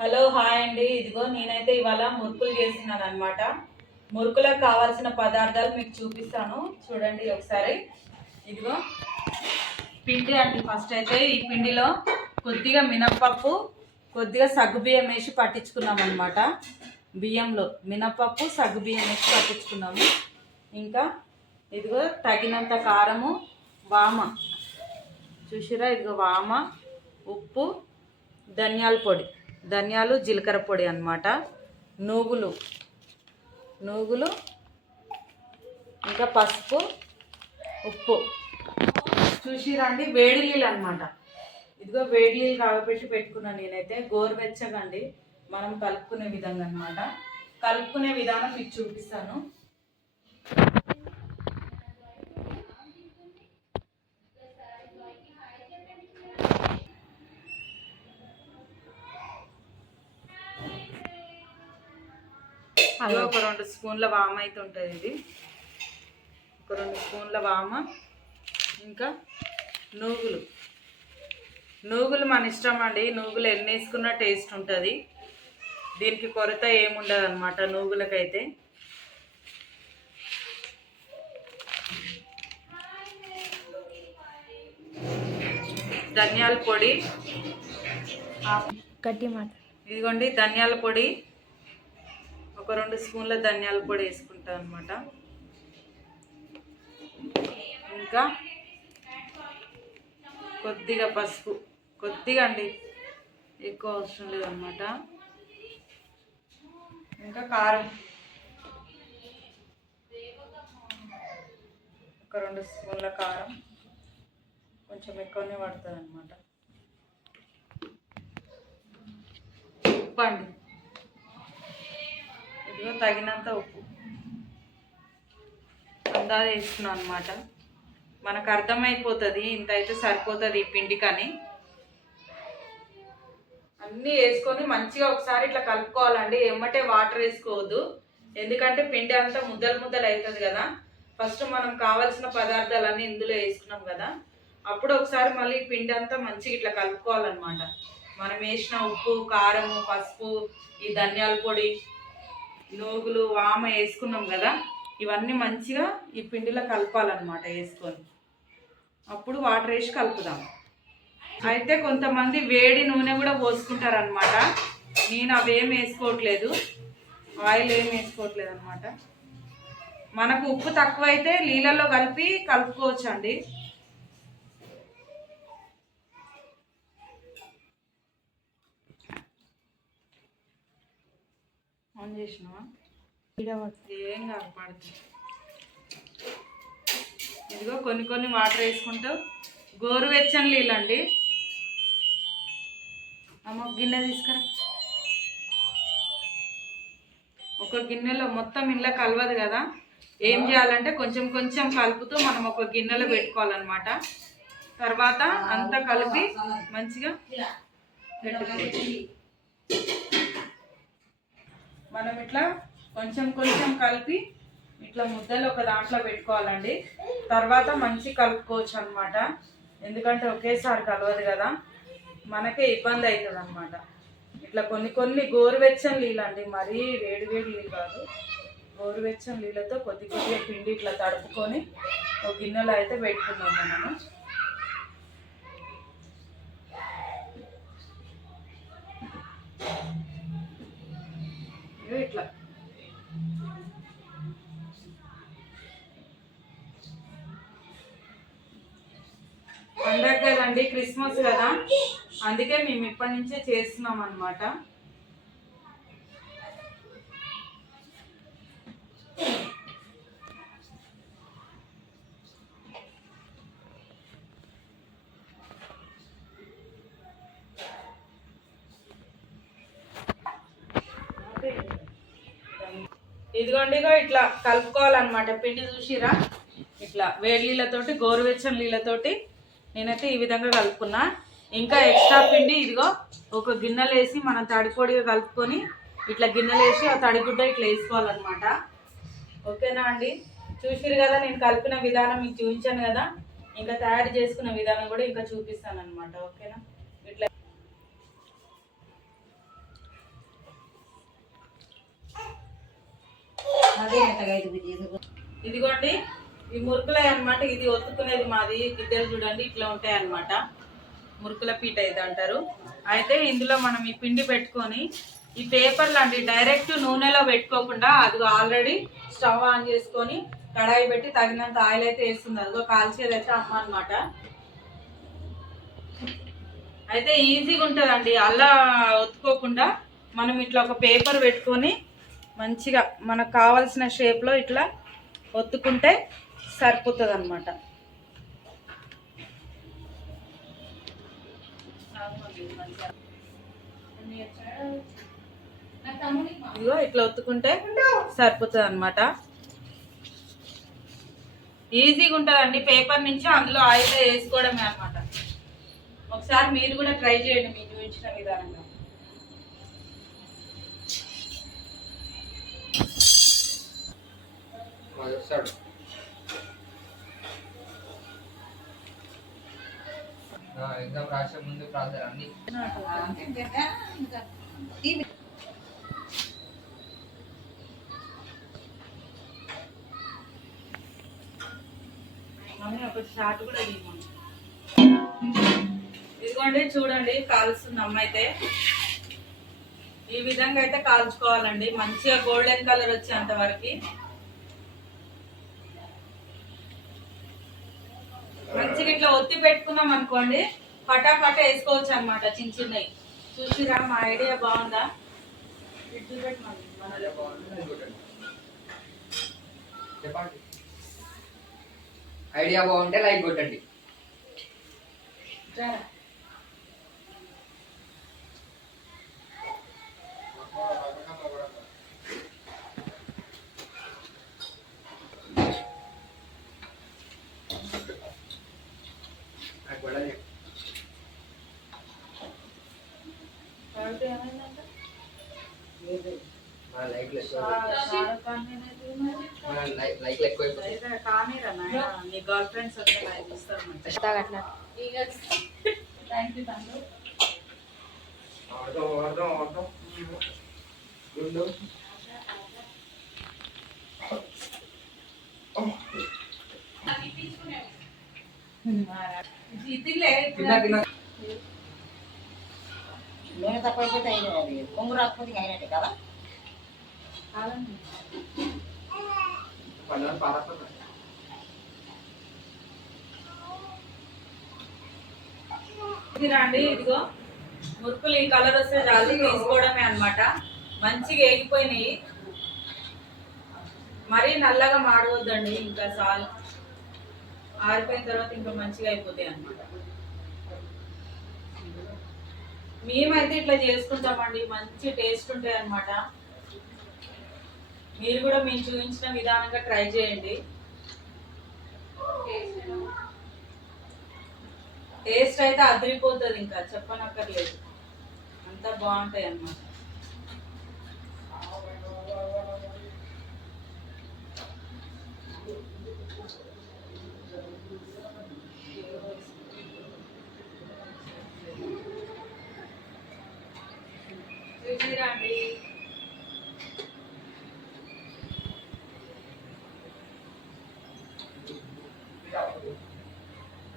Hello hi అండి. ఇదిగో నేనైతే ఇవాళ మురుకులు చేస్తున్నాను అనమాట. మురుకులకు కావాల్సిన పదార్థాలు మీకు చూపిస్తాను చూడండి ఒకసారి. ఇదిగో పిండి అండి. ఫస్ట్ అయితే ఈ పిండిలో కొద్దిగా మినప్పప్పు, కొద్దిగా సగ్గుబియ్యం వేసి పట్టించుకున్నాం అనమాట. బియ్యంలో మినప్పప్పు సగ్గుబియ్యం వేసి పట్టించుకున్నాము. ఇంకా ఇదిగో తగినంత కారము, వామ చూసిరా, ఇదిగో వామ, ఉప్పు, ధనియాల పొడి, ధనియాలు జీలకర్ర పొడి అన్నమాట, నూగులు, ఇంకా పసుపు, ఉప్పు. చూసిరండి, వేడి నీళ్ళు అనమాట. ఇదిగో వేడి నీళ్ళు కాగపెట్టి పెట్టుకున్నాను నేనైతే. గోరువెచ్చగా అండి, మనం కలుపుకునే విధంగా అనమాట. కలుపుకునే విధానం మీకు చూపిస్తాను. అలా ఒక 2 స్పూన్ల వామ అయితే ఉంటుంది. ఇది ఒక 2 స్పూన్ల వామ, ఇంకా నూగులు మన ఇష్టం అండి. నూగులు ఎన్ని వేసుకున్న టేస్ట్ ఉంటుంది. దీనికి కొరత ఏముండదు అనమాట నూగులకైతే. ధనియాల పొడి, ఇదిగోండి ధనియాల పొడి, ఒక 2 స్పూన్ల ధనియాల పొడి వేసుకుంటాను అనమాట. ఇంకా కొద్దిగా పసుపు, కొద్దిగా అండి, ఎక్కువ అవసరం లేదన్నమాట. ఇంకా కారం ఒక 2 స్పూన్ల కారం, కొంచెం ఎక్కువనే పడుతుంది అనమాట. ఉప్పు అండి, ఇదిగో తగినంత ఉప్పు అందాజ వేసుకున్నాను అనమాట. మనకు అర్థమైపోతుంది ఇంత అయితే సరిపోతుంది ఈ పిండికని. అన్నీ వేసుకొని మంచిగా ఒకసారి ఇట్లా కలుపుకోవాలండి. ఎమ్మటే వాటర్ వేసుకోవద్దు, ఎందుకంటే పిండి అంతా ముద్దలు అవుతుంది కదా. ఫస్ట్ మనం కావాల్సిన పదార్థాలన్నీ ఇందులో వేసుకున్నాం కదా, అప్పుడు ఒకసారి మళ్ళీ పిండి అంతా మంచిగా ఇట్లా కలుపుకోవాలన్నమాట. మనం వేసిన ఉప్పు, కారము, పసుపు, ఈ ధనియాల పొడి, నూగులు, వామ వేసుకున్నాం కదా, ఇవన్నీ మంచిగా ఈ పిండిలో కలపాలన్నమాట వేసుకొని. అప్పుడు వాటర్ వేసి కలుపుదాం. అయితే కొంతమంది వేడి నూనె కూడా పోసుకుంటారనమాట. నేను అవేం వేసుకోవట్లేదు, ఆయిల్ ఏం వేసుకోవట్లేదు అనమాట. మనకు ఉప్పు తక్కువైతే నీళ్ళల్లో కలిపి కలుపుకోవచ్చు అండి. ఆన్ చేసినావా? ఏం కాదు, పడుతుంది. ఇదిగో కొన్ని వాటర్ వేసుకుంటూ గోరువెచ్చని నీళ్ళండి. అమ్మ గిన్నె తీసుకురా. ఒక గిన్నెలో మొత్తం ఇంట్లో కలవదు కదా, ఏం చేయాలంటే కొంచెం కొంచెం కలుపుతూ మనం ఒక గిన్నెలో పెట్టుకోవాలన్నమాట. తర్వాత అంతా కలిపి మంచిగా పెట్టుకోవచ్చు. మనం ఇట్లా కొంచెం కొంచెం కలిపి ఇట్లా ముద్దలు ఒక దాంట్లో పెట్టుకోవాలండి. తర్వాత మంచి కలుపుకోవచ్చు అనమాట, ఎందుకంటే ఒకేసారి కలవదు కదా, మనకే ఇబ్బంది అవుతుంది అనమాట. ఇట్లా కొన్ని గోరువెచ్చని నీళ్ళు అండి, మరీ వేడి నీళ్ళు కాదు. గోరువెచ్చని నీళ్ళతో కొద్దిగా పిండి ఇట్లా తడుపుకొని ఒక గిన్నెలో అయితే పెట్టుకున్నాం మనము. ఇట్లా పండగ కదండి, క్రిస్మస్ కదా, అందుకే మేము ఇప్పటి నుంచే చేస్తున్నాం అన్నమాట. ఇదిగోండిగా ఇట్లా కలుపుకోవాలన్నమాట పిండి. చూసిరా, ఇట్లా వేడి నీళ్ళతోటి, గోరువెచ్చని నీళ్ళతోటి నేనైతే ఈ విధంగా కలుపుకున్నా. ఇంకా ఎక్స్ట్రా పిండి ఇదిగో ఒక గిన్నెలు వేసి మనం తడిపొడిగా కలుపుకొని ఇట్లా గిన్నెలు వేసి ఆ తడిగుడ్డ ఇట్లా వేసుకోవాలన్నమాట. ఓకేనా అండి? చూసిరు కదా, నేను కలిపిన విధానం మీకు చూపించాను కదా, ఇంకా తయారు చేసుకునే విధానం కూడా ఇంకా చూపిస్తాను అనమాట. ఓకేనా? ఇట్లా ఇదిగోండి ఈ మురుకులే అన్నమాట. ఇది ఒత్తుకునేది మాది గిద్దెలు చూడండి ఇట్లా ఉంటాయి అన్నమాట. మురుకుల పీట ఇది అంటారు. అయితే ఇందులో మనం ఈ పిండి పెట్టుకొని ఈ పేపర్ లాంటి డైరెక్ట్ నూనెలో పెట్టుకోకుండా అది ఆల్రెడీ స్టవ్ ఆన్ చేసుకొని కడాయి పెట్టి తగినంత ఆయిల్ అయితే వేస్తుంది. అదిగో కాల్చేది అయితే అమ్మ అనమాట. అయితే ఈజీగా ఉంటుందండి. అలా ఒత్తుకోకుండా మనం ఇట్లా ఒక పేపర్ పెట్టుకొని మంచిగా మనకు కావాల్సిన షేప్లో ఇట్లా ఒత్తుకుంటే సరిపోతుంది అనమాట. ఇదిగో ఇట్లా ఒత్తుకుంటే సరిపోతుంది అనమాట. ఈజీగా ఉంటుందండి. పేపర్ నుంచి అందులో ఆయిల్ వేసుకోవడమే అనమాట. ఒకసారి మీరు కూడా ట్రై చేయండి మీకు చూపించిన విధానంగా. ఎగ్జామ్ రాసే ముందు అన్ని ఒక షార్ట్ కూడా ఇదిగోండి చూడండి కాలుస్తుంది అమ్మ అయితే. ఈ విధంగా అయితే కాల్చుకోవాలండి మంచిగా గోల్డెన్ కలర్ వచ్చేంత వరకు. మంచిగా ఇట్లా ఒత్తి పెట్టుకున్నాం అనుకోండి ఫటాఫట వేసుకోవచ్చు అనమాట చిన్న చిన్నవి. చూసిరా మా ఐడియా బాగుందా? ఐడియా బాగుంటే లైక్ కొట్టండి. నీ గర్ల్ ఫ్రెండ్స్ వస్తే లైక్ ఇస్తారు. థ్యాంక్ యూ తండ్రి. నేను తప్పైపోతే అయినది కొంగు రాకపోతే అయినట్టే కదా. రండి ఇదిగో మురుకులు ఈ కలర్ వస్తే చాలు తీసుకోవడమే అన్నమాట. మంచిగా ఏగిపోయినాయి. మరీ నల్లగా మాడవద్దండి. ఇంకా చాలు ఆరిపోయిన తర్వాత ఇంకా మంచిగా అయిపోతాయి అన్నమాట. మేమైతే ఇట్లా చేసుకుంటామండి. మంచి టేస్ట్ ఉంటాయి అన్నమాట. మీరు కూడా మేము చూపించిన విధానంగా ట్రై చేయండి. టేస్ట్ అయితే అదిరిపోతుంది. ఇంకా చెప్పనక్కర్లేదు. అంతా బాగుంటాయి అన్నమాట. చూసిరండి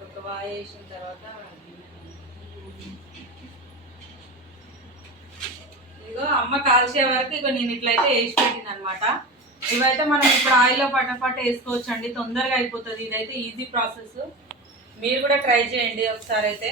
ఒక వాయి వేసిన తర్వాత ఇదిగో అమ్మ కాల్చే వరకు ఇక నేను ఇట్లయితే వేసి పెట్టింది అనమాట. ఇవైతే మనం ఇప్పుడు ఆయిల్లో పటాపట వేసుకోవచ్చు అండి. తొందరగా అయిపోతుంది. ఇదైతే ఈజీ ప్రాసెస్. మీరు కూడా ట్రై చేయండి ఒకసారి అయితే.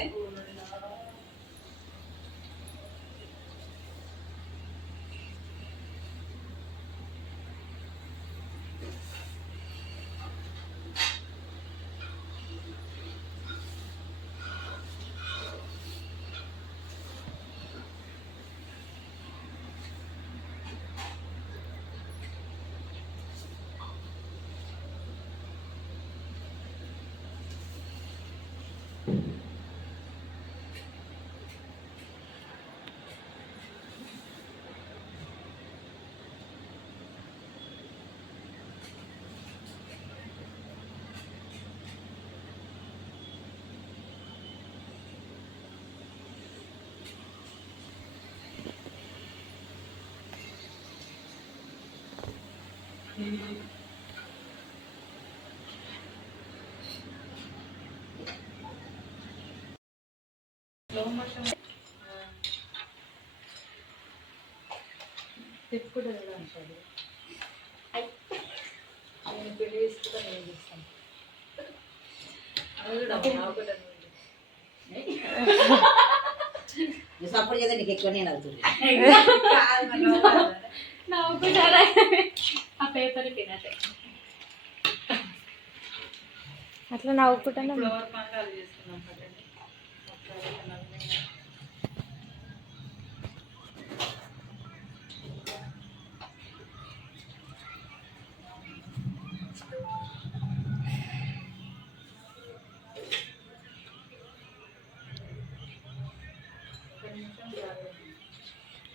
Mm-hmm. అవసరం తిప్పుకుంటే కూడా అంటాడు నేను పెళ్లి చేసుకుంటా నేను చేస్తాను సపోర్ట్ చేస్తే నీకు ఎక్కువ నేను అవుతుంది నవ్వుకుంటారా ఆ పేపర్ తినట్టే అట్లా నవ్వుకుంటాను ఇప్పుడు ఎవరి పనులు వాళ్ళు చేసుకున్నాం కదండి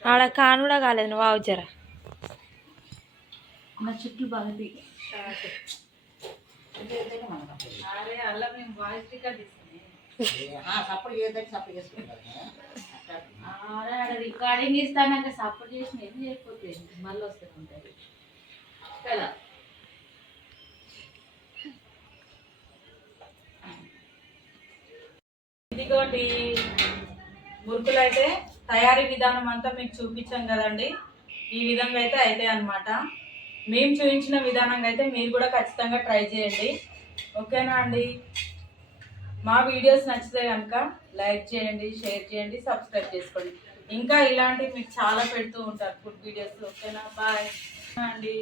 ఆడ కాను కూడా కాలేదు నువ్వు అవజరా నా చుట్టూ బాగా అరే అలా మేము వాయిస్ రికార్డ్ ఇస్తాను సపోర్ట్ చేద్దాం సపోర్ట్ చేసుకుంటారు ఆడ రికార్డింగ్ ఇస్తానంటే సపోర్ట్ చేసిన ఏం చేయకపోతే మళ్ళీ వస్తే ఉంటుంది కదా ఇదిగోండి మురుకులు అయితే తయారీ విధానం అంతా మీకు చూపించాం కదండి ఈ విధంగా అయితే అవుతాయి అన్నమాట మేము చూపించిన విధానంగా అయితే మీరు కూడా ఖచ్చితంగా ట్రై చేయండి ఓకేనా అండి మా వీడియోస్ నచ్చితే కనుక లైక్ చేయండి షేర్ చేయండి సబ్స్క్రైబ్ చేసుకోండి ఇంకా ఇలాంటివి మీకు చాలా పెడుతూ ఉంటారు ఫుడ్ వీడియోస్ ఓకేనా బాయ్ అండి